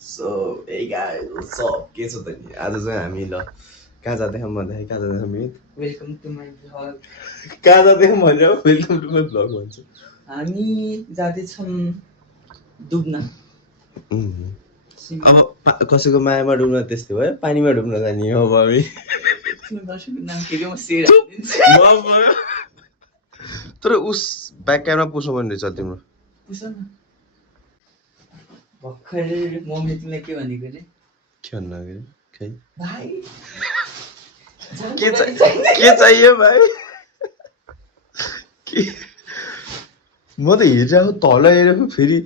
So hey guys, what's up? के छ त नि आज चाहिँ हामी ल कहाँ जाँदैछौँ भन्दाखेरि कहाँ जाँदैछौँ मित वेलकम टु माई भ्लग कहाँ जाँदैछौँ भनेर वेलकम टु माई भ्लग भन्छु हामी जाँदैछौँ डुब्न अब कसैको मायामा डुब्न त्यस्तै भयो पानीमा डुब्न जाने हो अब हामी तिम्रो दर्शकको नाम के अरे म सेयर हालिदिन्छु तर उस ब्याक क्यामेरा पुस्नु पर्ने रहेछ तिम्रो पुछ न भर्खर मम्मीले तिमीलाई के भनेको अरे के भन्नु अरे खै भाइ के चाहियो भाइ के म त हेरिरहेको तल हेरेको फेरि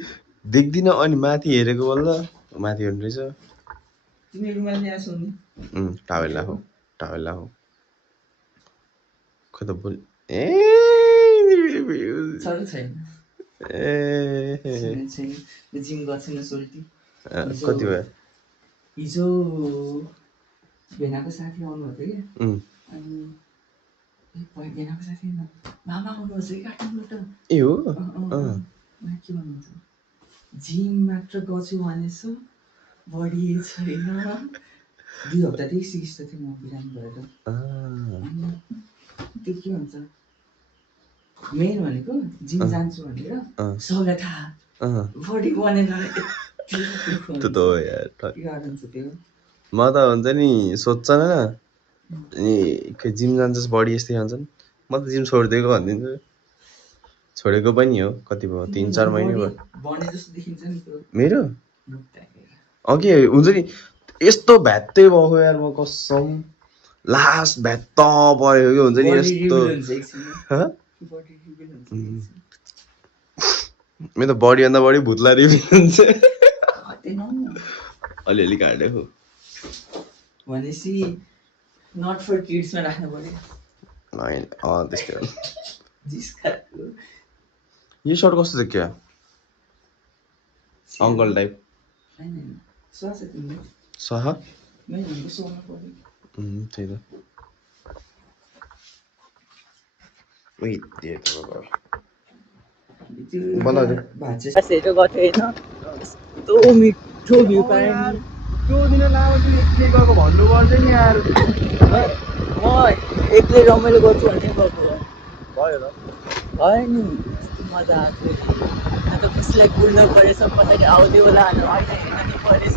देख्दिनँ अनि माथि हेरेको बल्ल माथि हेर्नु रहेछ तिमी रुमाल ल्याएको छौ नि टावेल लाखौ खै त बोल ए छ छैन ए जिम गर्छैन सोल्टी कति भयो हिजो भेनाको साथी आउनुभएको थियो क्या अनि भेनाको साथी मामा आउनुहोस् है काठमाडौँ त ए हो उहाँ के भन्नुहुन्छ जिम मात्र गर्छु भनेछ बढी छैन 2 हप्तादेखि सिकिस्त थियो म बिरामी भएर अनि त्यो के भन्छ मेन भनेको जिम जान्छु भनेर सबलाई थाहा बडी बनेन त्यो त हो यार कारण छ त्यो म त हुन्छ नि सोध्छ न अनि जिम जान्छस् बडी यस्तै खान्छन् म त जिम छोडिदिएको भनिदिन्छु छोडेको पनि हो कति भयो 3-4 महिना भयो बने जस्तो देखिन्छ नि त्यो मेरो अघि हुन्छ नि यस्तो भ्यात्तै भएको यार म कसम लास्ट भ्यात्त भयो कि हुन्छ नि यस्तो मेरो त बडी भन्दा बढी भुत्ला रिभ्यू हुन्छ अलिअलि काटेको भनेपछि नट फर किड्समा राख्नु पर्यो त्यस्तै हो यो सर्ट कस्तो थियो क्या अङ्कल टाइप सह त्यही त यस्तो मिठो भ्यू पाएँ त्यो दिन लामो एक्लै गएको भन्नुपर्छ नि यार म एक्लै रमाइलो गर्छु भने गएको भयो त भयो नि यस्तो मजा आएको अन्त कसैलाई कुर्न परेछ कसैले आउँदै होला होइन हेर्न नि परेछ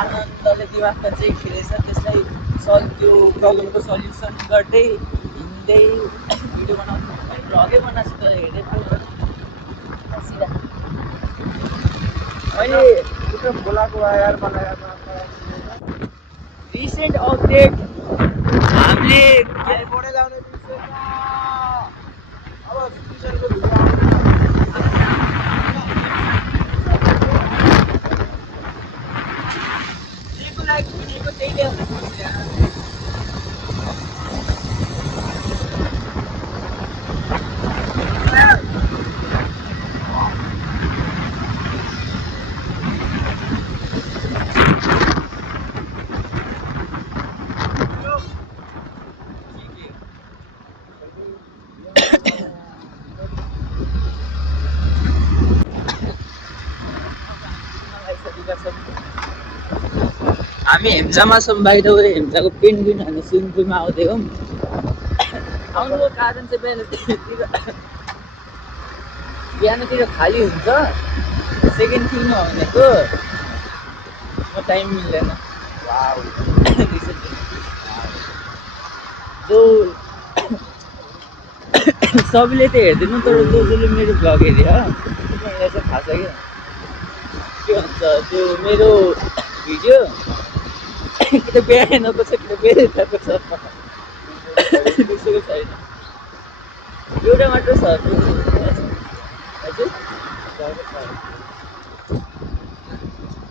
आनन्दले दिमागमा चाहिँ खेलेछ त्यसलाई त्यो प्रब्लमको सल्युसन गर्दै हिँड्दै भिडियो बनाउँछु भ्लगै बनाएको छु त हेर्दै अहिले बोलाएको यार मलाई रिसेन्ट अपडेट हामीले दिएको लागि दिएको त्यही ल्याउनु हामी हेम्चामा छौँ बाहिर हेम्चाको पेन्गुइन हाल्ने स्विमिङ पुलमा आउँदै हौँ आउनुको कारण चाहिँ बिहानतिर खाली हुन्छ सेकेन्ड थिङमा भनेको म टाइम मिल्दैन जो सबैले त हेर्दैन तर जसले मेरो भ्लग हेऱ्यो उनीहरूलाई चाहिँ थाहा छ क्या के भन्छ त्यो मेरो भिडियो कि त बिहानको छ कि त बेलुकाको छ बिर्सेको छैन एउटा मात्र छ हजुर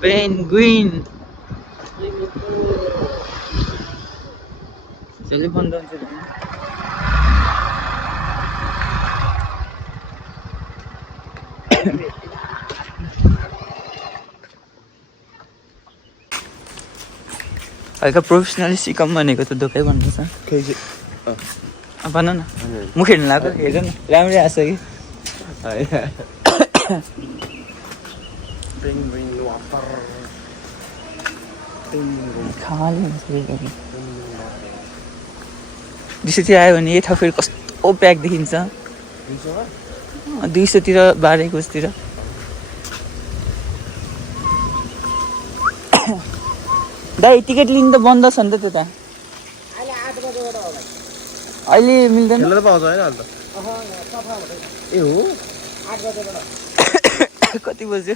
पेन्गुइन जसले बन्द हुन्छ हल्का प्रोफेसनली सिकाउँ भनेको त दोकै भन्नु छ भन न मुख हेर्नु लाग्यो हेर न राम्रै आएको छ कि खाली हुन्छ फेरि 200 तिर आयो भने यता फेरि कस्तो प्याक देखिन्छ 200 तिर 12 तिर दाइ टिकट लिनु त बन्द छ नि त त्यता अहिले मिल्दैन खेल्न त पाउँछ होइन अन्त ए हो 8 बजेबाट कति बज्यो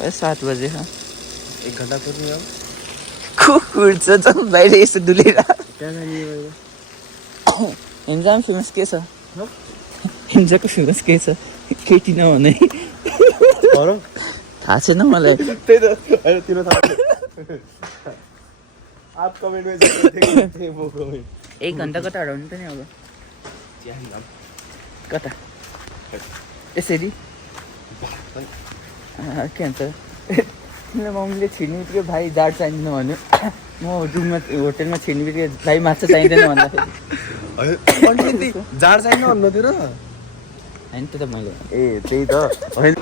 7 बजे 1 घन्टा कुर्ने हो कुर्छ जम बाहिर यसो डुलेर त्यहाँ जाने हिन्जाम फेमस के छ हिन्जाको फेमस के छ केटी नभने थाहा छैन मलाई त्यही त हैन तिम्रो थाहा छ आप कमेन्टमा चाहिँ वो कमेन्ट 1 घन्टा कता हराउनु त नि अब कता यसरी के भन्छ तिमीलाई मम्मीले छिर्नु बित्तिकै भाइ जाड चाहिँदैन भन्यो म रुममा होटेलमा छिर्नु बित्तिकै भाइ माछा चाहिँदैन भन्दाखेरि जाड चाहिँदैन भन्नु र होइन त्यो त मैले ए त्यही त होइन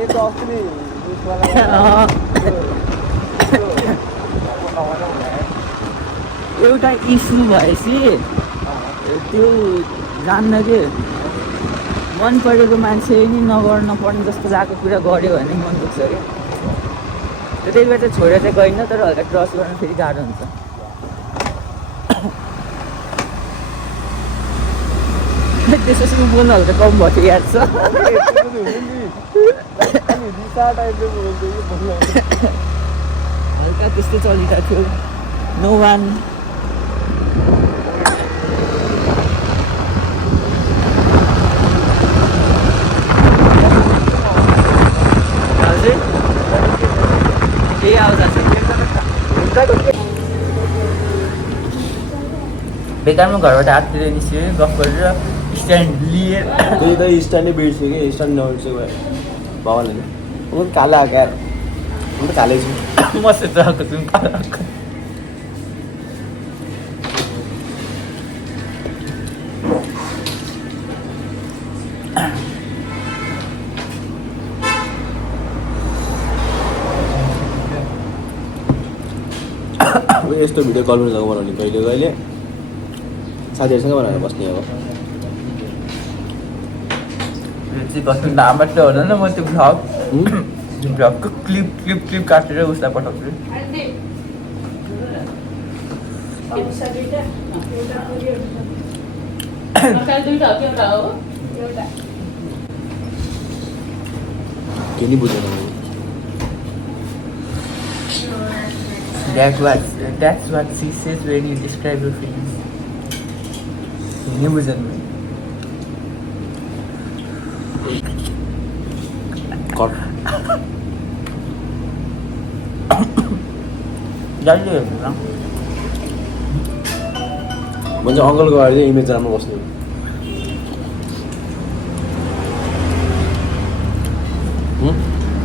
ए त अस्ति एउटा इस्यु भएपछि त्यो जान्न के मन परेको मान्छे नि नगर्न पर्ने जस्तो जाएको कुरा गऱ्यो भने मन दुख्छ क्या त्यही भएर चाहिँ छोडेर चाहिँ गइनँ तर हल्का ट्रस्ट गर्न फेरि गाह्रो हुन्छ त्यसपछि बोल्नु हल्का कम भयो याद छ हल्का त्यस्तै चलिरहेको थियो नो वान बेकारमा घरबाट हाततिर निस्क्यो गफ गरेर स्ट्यान्ड लिएर त्यही त स्ट्यान्डै बिर्स्यो कि स्ट्यान्ड नबिर्सेको भगवान् होइन म त कालो आएको यार म त कालै छु म सेतो छु यस्तो भिडियो कलमा बनाउने कहिले कहिले साथीहरूसँग बनाएर बस्ने अब बस्नु नाम मात्रै हुँदैन म त्यो भ्लगको क्लिप काटेर उसलाई पठाउँछु के नि बुझेन That's what she says when you describe your feelings. You buzzan. Cut. Jaldi na. म्हणजे अङ्कलको गाडी चाहिँ इमेज राम्रो बस्ने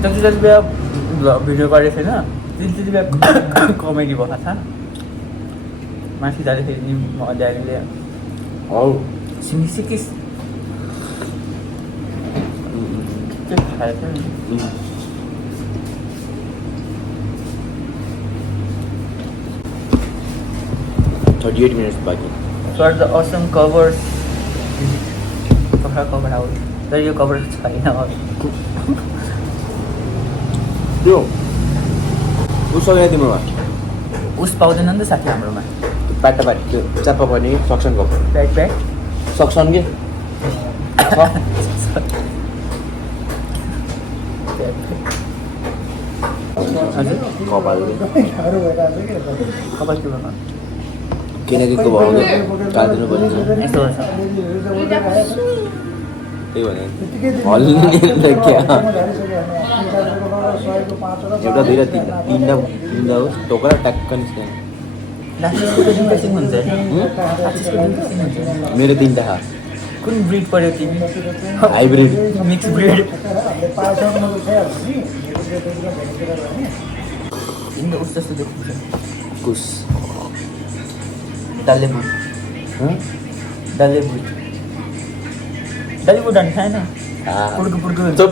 जति जति बेला भिडियो गरेको छैन त्यति बेला कमेडी भएको छ माथि जाँदाखेरि नि ड्याडीले हौ सिकिस के खाएको नि 38 minutes बाँकी For the awesome covers cover out तर यो कभर छैन त्यो उस सबै तिम्रोमा उस पाउँदैन नि त साथी हाम्रोमा प्याटा प्याट त्यो चाप्पा पनि सक्सन कभर प्याट सक्सन के कपाल के भन्नु किनेको भाउ काटिदिनु पर्ने यस्तो त्यही भने हल्ने क्या एउटा दुईवटा तिनवटा होस् टोका ट्याक्क निस्किने मेरो तिनवटा खा कुन ब्रिड पऱ्यो तिमी हाइब्रिड मिक्स ब्रिड तिमी त उस जस्तो देखिन्छ कुस डल्ले बुट डल्ले बुट अनि खाएन पुड्को चुप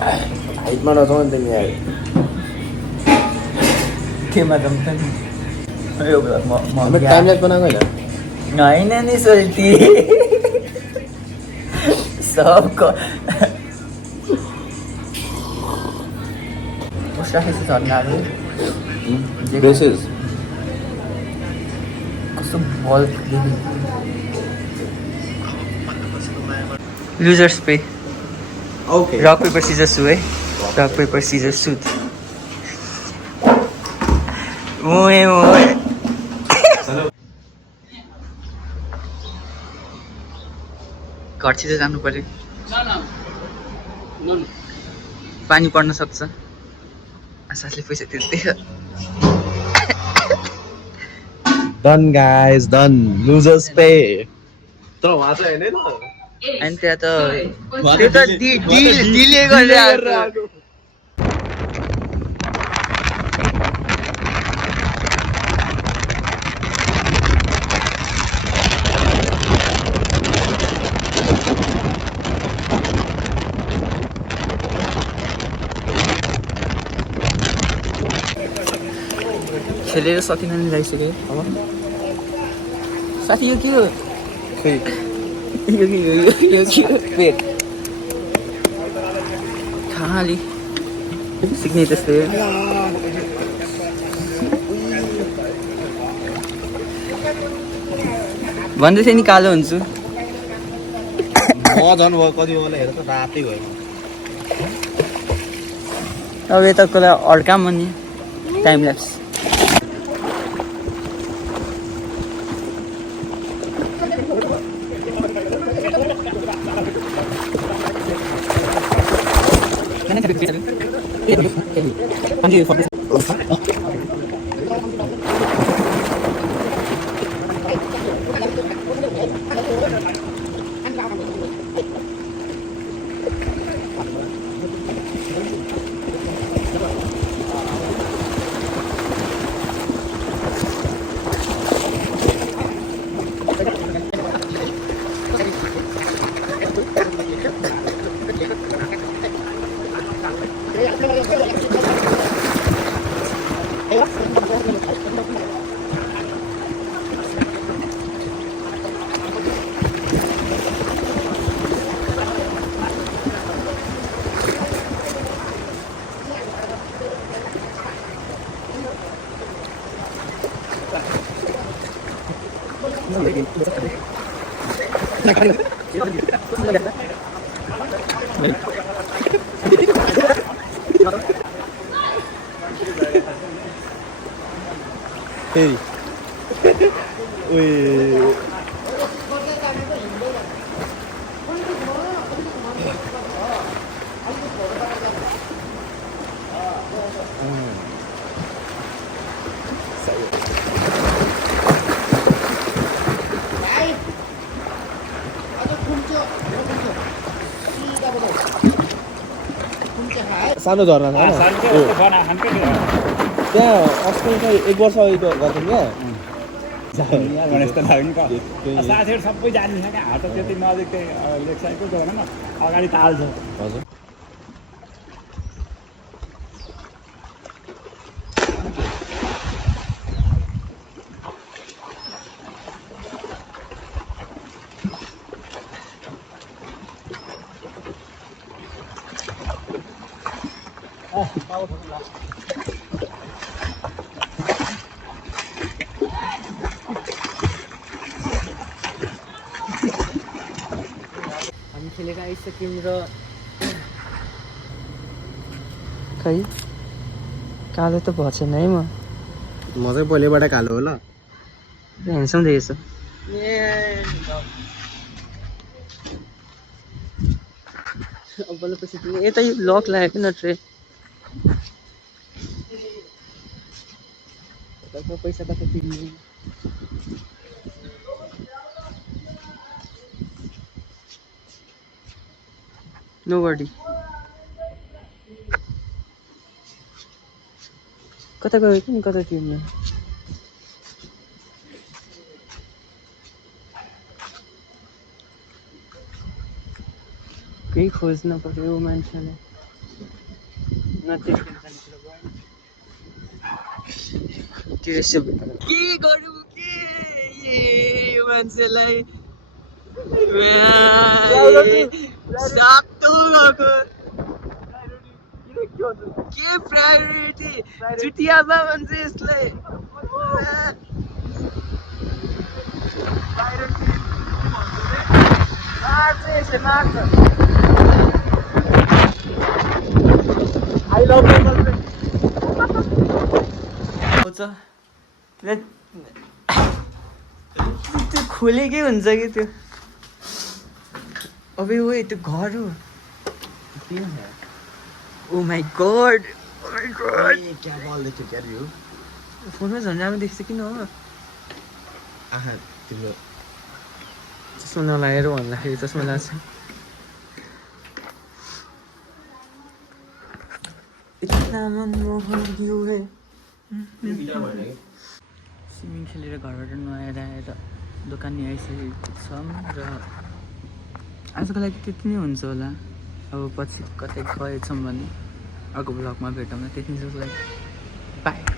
हाइटमा नजाउँ नि तिमी यार केमा जाउँ त नि यो हाम्रो टाइम ल्याप्स बनाएको होइन होइन नि सोल्टी सबको कस्तो राखेको छ झर्नाहरू ब्रेसेस कस्तो बल्क लुजर्स पे ओके रक पेपर सिजर सु है रक पेपर सिजर सुट ओए ओए घर छिटो जानु पर्यो पानी पर्न सक्छ आशाले पैसा तिर्दै done guys done losers pay तर वहाँ चाहिँ होइन त अनि त्यो त डिले गरेर आएको खेलेर सकिन नि ल्याइसक्यो अब साथी यो के हो खै यो के हो पेट खाली सिक्ने त्यस्तै हो भन्दै थिएँ नि कालो हुन्छु म झन् भयो कति बेला हेर त रातै भयो अब यताको लागि अड्काम हो नि टाइम ल्याप्स फेरि सानो झरना छ त्यहाँ अस्ति चाहिँ 1 वर्ष अघि गर्थ्यौँ क्या यस्तो लाग्यो नि साथीहरू सबै जानिन्छ क्या हाट त्यति नजिक चाहिँ लेक साइडको गएन अगाडि ताल छ हजुर हामी खेलेर आइसक्यौँ र खै कालो त भएको छैन है म चाहिँ पहिल्यैबाट कालो होला ह्यान्डसम देखेछ अब पछि यता यो लक लागेको न ट्रे पैसा कता तिर्ने नोबडी कता गएको नि कता तिर्ने केही खोज्न पर्यो मान्छेले के गरौँ के यो मान्छेलाई सक्दो गएको के प्रायोरिटी चुटियामा भन्छ यसलाई त्यो खोलेकै हुन्छ कि त्यो अबे ओ त्यो घर हो ओ माई गॉड क्या बल देख्यो क्या यो फोनमा झन् राम्रो देख्छ किन हो आहा तिम्रो चस्मा नलागेर भन्दाखेरि चस्मा लाग्छ इतना मनमोहन भ्यू है स्विमिङ खेलेर घरबाट नुहाएर आएर दोकान आइसकेको छौँ र आजको लागि त्यति नै हुन्छ होला अब पछि कतै गएछौँ भने अर्को ब्लगमा भेटौँ न त्यति लागि बाई